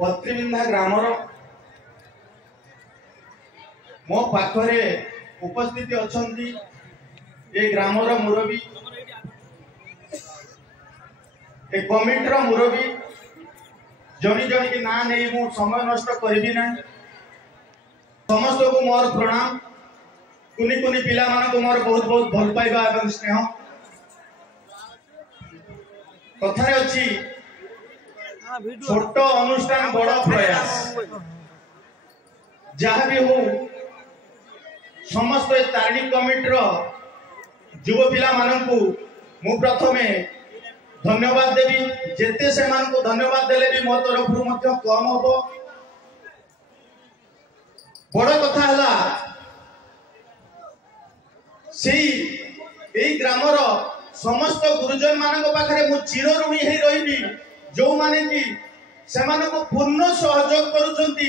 पत्रिबिंधा grammar मो पाखरे उपस्थित अछंती ए ग्रामर मुरबी ए कमिटर मुरबी जनी जनी की ना नहीं मु समय नष्ट करी ना समस्त को मोर प्रणाम कुनी कुनी पिला मान को मोर बहुत बहुत भल पाइबा एवं स्नेह कथारे अछि छोट अनुष्ठान बड़ प्रयास जहाँ भी हो समस्त तारिणी कमिटर युव पिला मानकु मु प्रथमे धन्यवाद देवी जेते से मान को धन्यवाद देले भी मो तरफ मध्य कम हो बड़ कथा हला से ग्रामर समस्त गुरुजन मान पाखे मु चिर ऋणी हो रही जो माने कि से को पूर्ण सहयोग करुछंती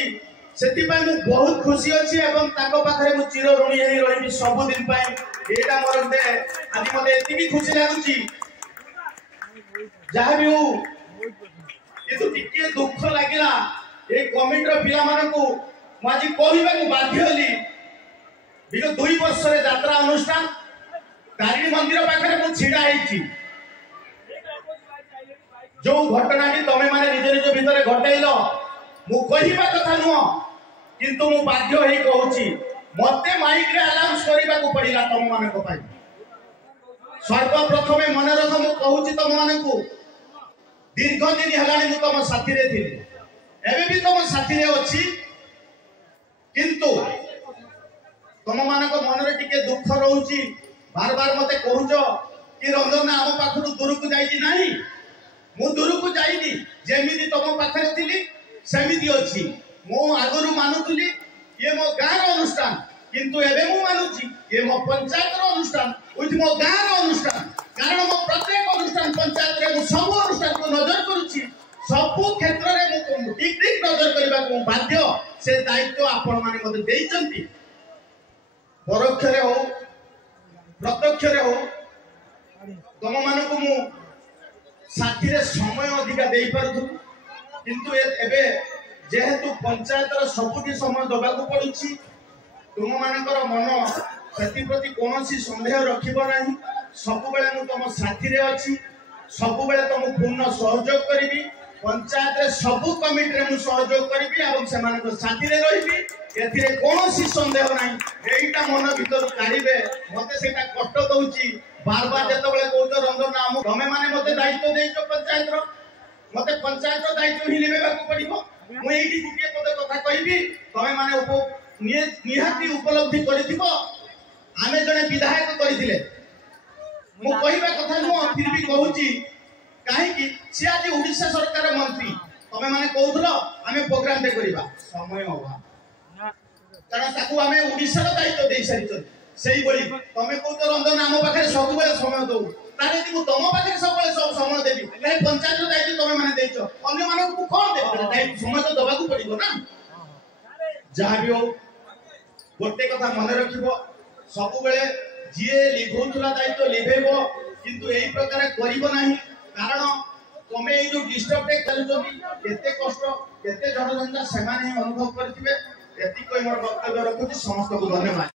सेतिपाई मु बहुत खुशी अछि एवं ताको पाखरे मु चिर ऋणी हो रही सब दिन पाई एटा मोर दे आज मते एतिकी खुशी लागुची जहाँ भी हो किंतु टिके दुख लागिला ए कमिटर पिला मान को आज कहबा को बाध्य हली विगत 2 वर्ष रे यात्रा अनुष्ठान तारिणी मंदिर पाखरे मु छिडा हेची जो घटना की तमे माने निज निज भितर घटाइलो मु कहिबा कथा नुह किंतु मु बाध्य होई कहूची मते माइक रे अनाउंस करिबा को पड़िला तम माने को पाई सर्वप्रथमे मन रख मु कहूची तम माने को दीर्घ दिन हलाणी मु तम साथी रे थिली एबे भी तम साथी रे अछि किंतु तम माने को मन रे टिके दुख रहउची बार बार मते कहूचो कि रंजन आम पाखु दूर को जाई नाही मु दूर को जाइनी जेमिति तम पाखरे थिली सेमिति अछि मो आगरु मानुतली ये मो गाँव अनुष्ठान किंतु एबे मु मानुची ये मो पंचायत रो अनुष्ठान उठ मो गाँव अनुष्ठान कारण मो प्रत्येक अनुष्ठान पंचायत रे मु सब अनुष्ठान को नजर करूची सब क्षेत्र रे मु टिक टिक नजर करबा को बाध्य से दायित्व आपण माने मते देइचंती परोक्ष रे हो प्रत्यक्ष रे हो तम मान को मु साथी रे समय अधिका देई पारथु किंतु एबे जेहेतु पंचायत रो सबुठी समय दबा को पड़ुची तुम मानकर मन सेति प्रति कोनोसी संदेह रखिबो नाही सब बेले मु तम साथी रे अछि सब बेले तुम पूर्ण सहयोग करिवि पंचायत रे सब कमिटी रे मु सहयोग करिवि एवं से मानकर साथी रे रहिबि एथिरे कोनोसी संदेह नाही एइटा मन भीतर काढिबे मते सेटा कष्ट दउची बार बार जते बेले कहतो रंजन नाम तमे माने मते दायित्व देइछो पंचायत रो मते पंचायत रो दायित्व हिलिबे बाकू पड़िबो मु एइटी गुटिए पदे कथा कहिबी तमे माने निहाती उपलब्धि करिथिबो आमे जने विधायक करिथिले मु कहिबा कथा नु फिर भी कहूची काहे कि से आज ओडिशा सरकार मंत्री तमे माने कहउथलो आमे प्रोग्राम दे करिबा समय अभाव कारण ताकू आमे ओडिशा रो दायित्व देई सारिछो सेही बोली तमे कहतो रंजन नाम पाखे सब बेले समय दउ तारे दिगु तम पाखे सब बेले सब समय देबी ए पंचायत रो दायित्व तमे माने देइछो अन्य माने को कोन देबे दायित्व समय तो दबाकू पड़िबो ना जहाँ भी हो गोटे कथा मन रखिबो सब बेले जिए लिभौथला दायित्व लिभेबो किंतु एई प्रकार करिबो नाही कारण तमे ए जो डिस्टर्ब टे करूछोबी केते कष्ट केते जड़जंता सेमाने अनुभव करथिबे एति कोइ मोर वक्तव्य रखुची समस्त को धन्यवाद।